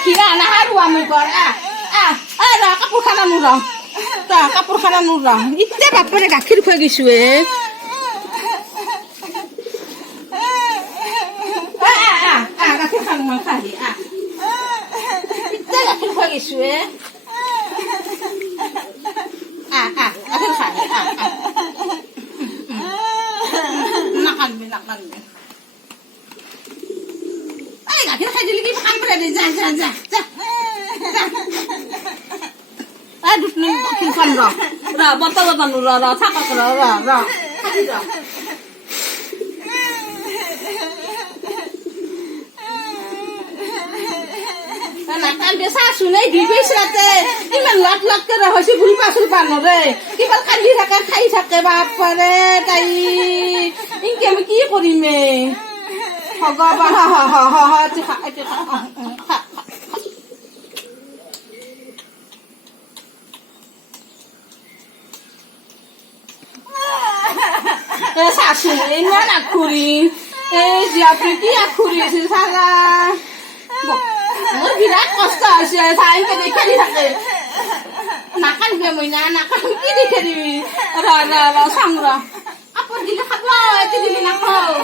গাখীৰ নাহাৰো আমি কৰ কাপোৰ খানা নোৰ কাপোৰ খানা নোৰ এতিয়া বাপৰে গাখীৰ খুৱাই গৈছো গাখীৰ খাম মই খাহি এতিয়া গাখীৰ খুৱাই গৈছো গাখীৰ খাহি নাকান্দবি নাকান্দবি গাখীৰ খাই দিলি কি কাম কৰে যা যা যা যা গাখীৰ খাম ৰ বতা বতানো ৰ থাকক ৰ নাকান্দে চাচোন এই দুই বেচৰাতে ইমান লাট লাটকে হৈছে ভুলপা চুলপা নৰে কিবা কান্দি থাকে খাই থাকে বাপৰে তাই ইনকে আমি কি কৰিমে ভগৱান চাচোন ইমান আখুৰি এই জীয়াটো কি আখুৰি আছিল চাগা মোৰ বিৰাট কষ্ট হৈছে চাইকে দেখি থাকে নাকান্দবি মই নাকান্দবি কি দেখি দিবি ৰ চাম ৰ কাপোৰ দিলে খাব এটি দিলে নাখাওঁ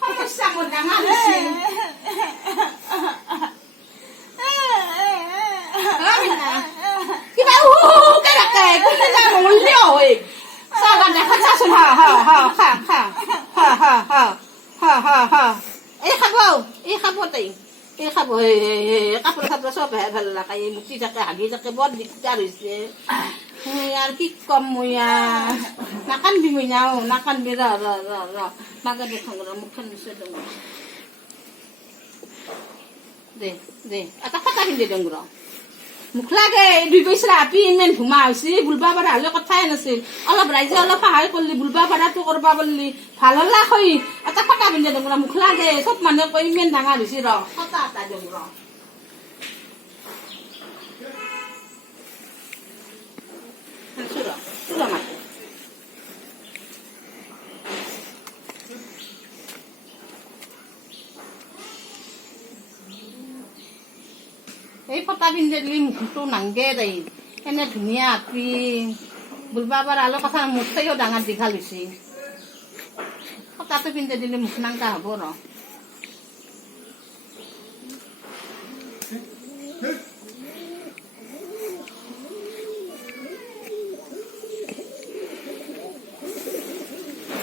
সমস্যা মোৰ ডাঙৰ হৈছে কিবা উকে থাকে কোনে যাম মূল্য হৈ চাগা দেখা চাচোন এই খাব তাই এই খাব কাপোৰ চাপোৰ চব ভাল লাগে মুক্তি থাকে হাগি থাকে বৰ দিগদাৰ হৈছে আৰু কি কম মই নাকান্দবি মই নাকান্দবি ৰ নাগা দেখাম ৰ মুখখন নিশ্চয় দে এটা কথা কিনি দিওঁ ৰ মুখ লাগে দুই পইচা আপি ইমান ধুমা হৈছে বুলবা পাৰা হলে কথাই নাছিল অলপ ৰাইজে অলপ সহায় কৰিলি বুলবা পাৰাটো কৰিব পাৰিলি ভাল হলা হৈ এটা ফটা পিন্ধি দিওঁ ৰ মুখ লাগে চব মানুহে কৈ ইমান ডাঙৰ হৈছে ৰ ফটা এটা দিওঁ ৰ এই ফটা পিন্ধি দিলি মুখটো নাংগে তাই এনে ধুনীয়া আপি বুলবা পাৰা হলে কথা মুখ তাইও ডাঙৰ দীঘল হৈছে ফটাটো পিন্ধি দিলে মুখ নাংকা হ'ব ৰ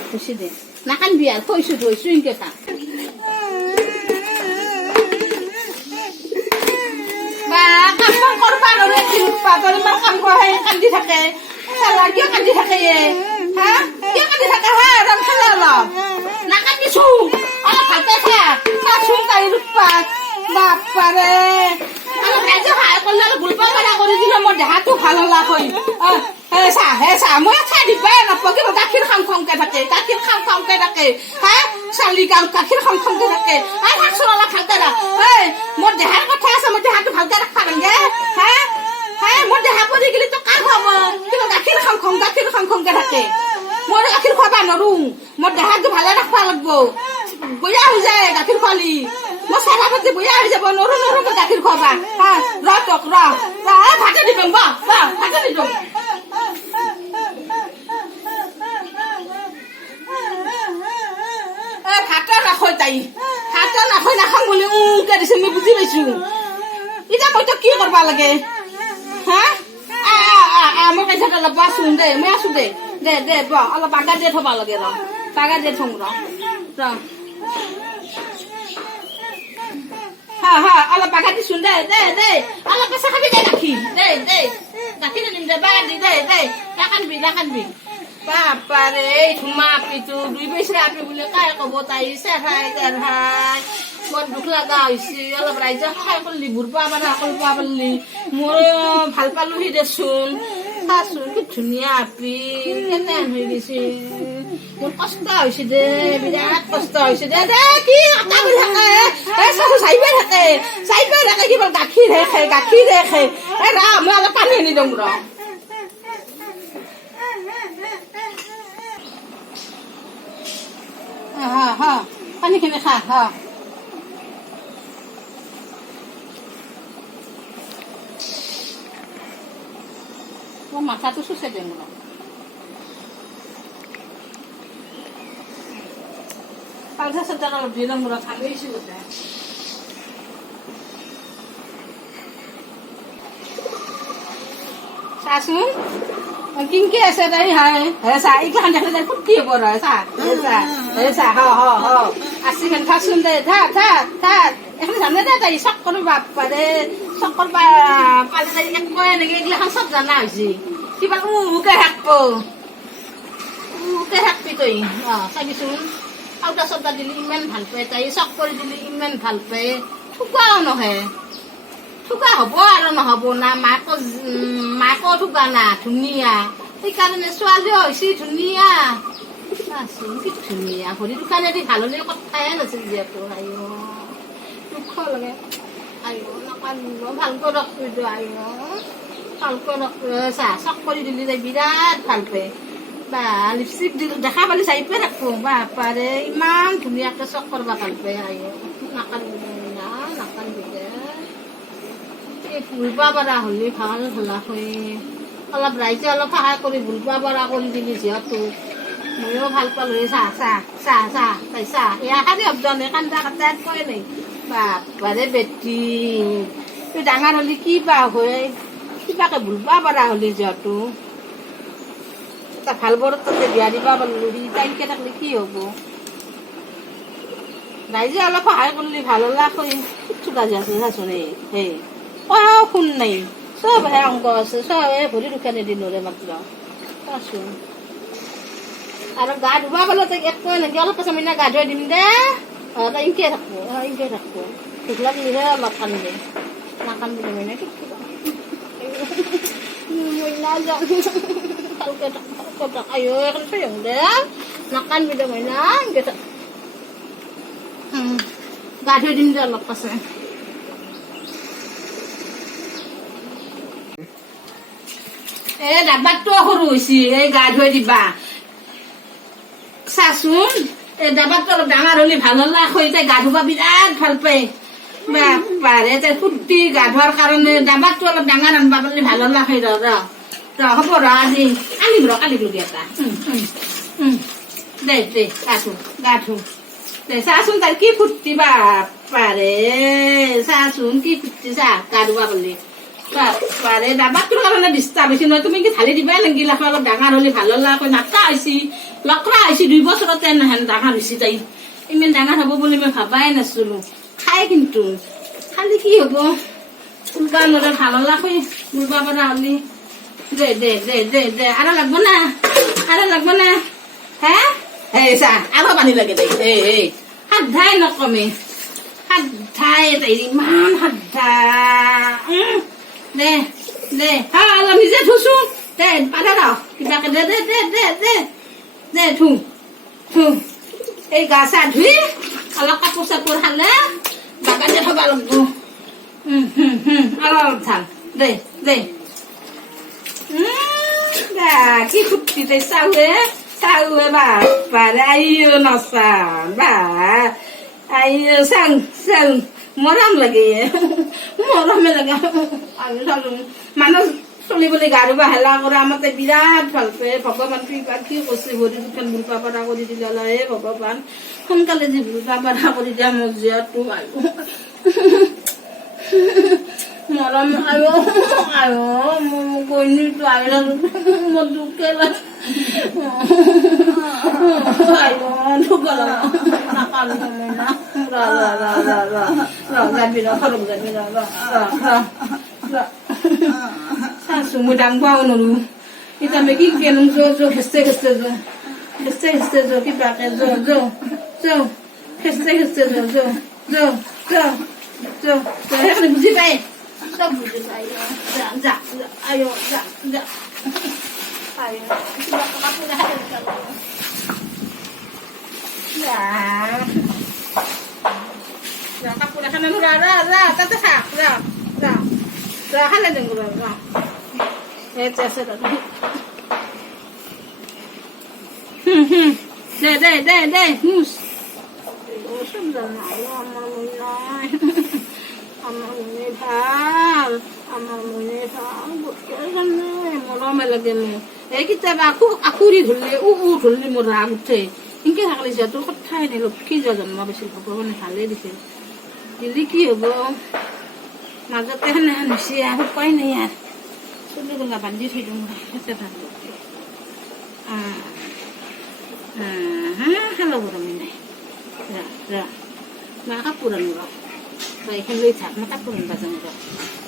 খুচি দে নাকান্দবি আৰু থৈছো ইনকে খা কাম কৰবা নৰে পাতল ইমান কাম কৰে কান্দি থাকে চালা কিয় কান্দি থাকে কিয় কান্দি থাকে ৰং খালে অলপ নাকান্দিছো অলপ ভাতে খা চাচোন তাই ৰূপপাত বাপাৰে অলপ ৰাইজে সহায় কৰিলে অলপ বুলবা পাৰা কৰি দিলে মোৰ দেহাটো ভাল হলা হৈ চাহ মই খাই দিবাই নাপাওঁ কিবা গাখীৰ খাম খংকে থাকে চালি গাখীৰ খাম খংকে থাকে থাকচোন অলপ ভালকে ৰাখ মোৰ দেহাৰ কথা আছে মোৰ দেহাটো ভালকে ৰাখবা লাগে মোৰ দেহা পৰি গেলি তো কাৰ খুৱাব কিবা গাখীৰ খাম খংকে থাকে মই গাখীৰ খুৱাবা নৰো মোৰ দেহাটো ভালে ৰাখবা লাগব বয়া হৈ যায় গাখীৰ খুৱালি মই চালা পাতি বয়া হৈ যাব নৰো মই গাখীৰ খুৱাবা ভাতে দিবম ভাতে দিবম ভাতৰ নাখয় তাই ভাতৰ নাখাম বুলি উকে দিছে মই বুজি পাইছো এতিয়া মইতো কি কৰবা লাগে মই কাইছা অলপ আছোন দে মই আছো দে অলপ বাগা দিয়ে থবা লাগে বাগা দিয়ে থম অলপ বাগা দিছোন দে অলপ পেচা খাবি দে গাখীৰ দিম দে বাগা দি দে নাকান্দবি বাপাৰে ধুমা আপিটো দুই পইচা আপি বুলি কাই কব তাই চেৰাই বৰ দুখ লগা হৈছে অলপ ৰাইজে সহায় কৰিলি বুঢ়া পাৰা কৰিব পাৰিলি মই ভাল পালোহি দেচোন চাচোন কি ধুনীয়া আপি কেনে হৈ গৈছে মোৰ কষ্ট হৈছে দে বিৰাট কষ্ট হৈছে দে কি আটা কৰি থাকে চাইবাই থাকে কিবা গাখীৰ খাই মই অলপ পানী আনি দিওঁ ৰ পানীখিনি খা মাথাটো চুচে দিম অলপ পালচা চালচা অলপ দি ল'ম মূৰত ভাল গৈছে গোটেই চাচোন কিনকে আছে তাই হাই হে চা এইখান দেখলে তাই ফুটি হ'ব ৰ চা হে চা হ আসি খান খাচোন দে থাক এখন জানে দে তাই চক্কৰ বাপ্পা দে চক্কৰ পালে তাই একোৱে এনেকে এইগিলাখন চব জানা হৈছে কিবা উকে থাকবি তই চাবিচোন পাউডাৰ চাউডাৰ দিলে ইমান ভাল পায় তাই চক কৰি দিলে ইমান ভাল পায় ঠুকাও নহয় ঠুকা হ'ব আৰু নহ'ব না মাকো ঠুকা না ধুনীয়া সেইকাৰণে ছোৱালীও হৈছে ধুনীয়া কি ধুনীয়া ভৰি দোকানেদি ভাল হ'লে কথাই নাছিল যিহেতু আইঅ দুখ লাগে আইঅ নাকান্দিব ভালকৈ ৰাখিব আইঅ ভালকৈ চাহ চক কৰি দিলি তাই বিৰাট ভাল পায় বা লিপষ্টিক দিলোঁ দেখা পালি চাই পাই থাকোঁ বাপাৰে ইমান ধুনীয়াকৈ চক কৰিব ভাল পায় আইঅ নাকান্দিবি ভুলবা পাৰা হ'লে ভাল হ'লা হৈ অলপ ৰাইজে অলপ সহায় কৰি ভুলবা পাৰা কৰি দিলি যিহেতু ময়ো ভাল পালোঁ চাহ তাই চাহ এয়া খালি শব্দ নাই কান্দা কাটা কয় নাই বাপাৰে বেটি তই ডাঙৰ হ'লি কি বা হয় কিবাকে ভুলবা পাৰা হ'লি যিহেতু এটা ভাল বৰত তাতে বিয়া দিবা পাৰলো সি তাইকে থাকিলে কি হ'ব ৰাইজে অলপ সহায় কৰিলি ভাল হ'লা হৈ চুকা যি আছে চাচোন সেই কয়াও শুন নাই চব হে অংক আছে চব ভৰি দোকানে দিনৰে মাত্ৰ চাচোন আৰু গা ধুবা পালে তাইক একো এনেকৈ অলপ পাছত মানে গা ধুৱাই দিম দে তাই ইনকে থাকব ভোক লাগিলেহে অলপ কান্দে নাকান্দিলে মানে কি মইনা যাওঁ ভালকৈ থাক আইঅ এখন থৈ আহোঁ দে নাকান্দিবি দে মইনা ইনকে থাক গা ধুৱাই দিম দে অলপ পাছত ডাবাৰটো সৰু হৈছে এই গা ধুৱাই দিবা চাচোন এই ডাবাৰটো অলপ ডাঙৰ হ'লে ভাল হ'লা হৈ তাই গা ধুবা বিৰাট ভাল পায় বাপাৰে তাই ফূৰ্তি গা ধোৱাৰ কাৰণে ডাবাৰটো অলপ ডাঙৰ আনবা পাৰিলে ভাল হ'লা হৈ ৰ হ'ব ৰ আজি কালিলো দিয়া এটা দে গা ধু দে চাচোন তাই কি ফূৰ্তি বাপাৰে চাচোন কি ফূৰ্তি চা গা ধুবা পাৰিলে বাপাৰে ডাবাৰটোৰ কাৰণে ডিষ্টাৰ্ব হৈছে নহয় তুমি কি ঢালি দিবাই লাগিল অলপ ডাঙৰ হ'লে ভাল হ'লা কৈ নাটা হৈছে লকৰা হৈছে 2 বছৰতে হেন ডাঙৰ হৈছে তাই ইমান ডাঙৰ হ'ব বুলি মই ভাবাই নাছিলো খাই কিন্তু খালি কি হ'ব ফুলবা নৰে ভাল হ'লা কৈ ফুলবা পৰা হ'লি দে আৰু লাগব না হে চা আৰু পানী লাগে দে হাত ধাই নকমে হাত ধাই তাই ইমান হাত দে অলপ নিজে থৈছো দে পালে ৰ কিবাকে দে থু এই গা চা ধুই অলপ কাপোৰ চাপোৰ খালে বাগানে থব লাগব আৰু অলপ ধান দে কি ফূৰ্তি তাই চাউৱে বাপাৰে আইঅ নচান আইঅ চাং মৰম লাগে মৰমে লাগে মানুহ চলিবলৈ গা ধুবা হেলা কৰে আমাৰ তাই বিৰাট ভাল পায় ভগৱান কৃপা কি কৈছে ভৰি দুখন ভুলবা পাৰা কৰি দিলে হে ভগৱান সোনকালে যি ভুলবা পাৰা কৰি দিয়া মোক যিহেতু মৰম আইঅ মোৰ বইনীটো আইলা মোৰ দুখে লাগে দুখ চাচো মই দাংবাও নৰো এতিয়া আমি কি কেনো খেচে কিবাকে খেচে সেইকাৰণে বুজি পাই চব বুজি পাই যা আইঅ যা কাপোৰ এখানে তাতে থাক খালে দিম দে হুস আমাৰ মনে ভাল আমাৰ মনে জানে মৰমে লাগে মোৰ এই কেতিয়াবা আকুৰি ধৰিলে ধৰিলে মোৰ ৰাগ উঠে সেনেকে থাকিলে যিহেতু কথাই নাই লক্ষী যোৱা জন্ম পাইছিল ভগৱানে ভালেই দিছিল দিলি কি হ'ব মাজতে সেনেহেন হৈছে আৰু উপায় নাই আৰু চুলি গলা বান্ধি থৈ দিওঁ সেইটো ভাল খালো গৰমি নাই ৰা মা কাপোৰ আনো ৰ এইখন লৈ থাক মই কাপোৰ আনিব যাম ৰ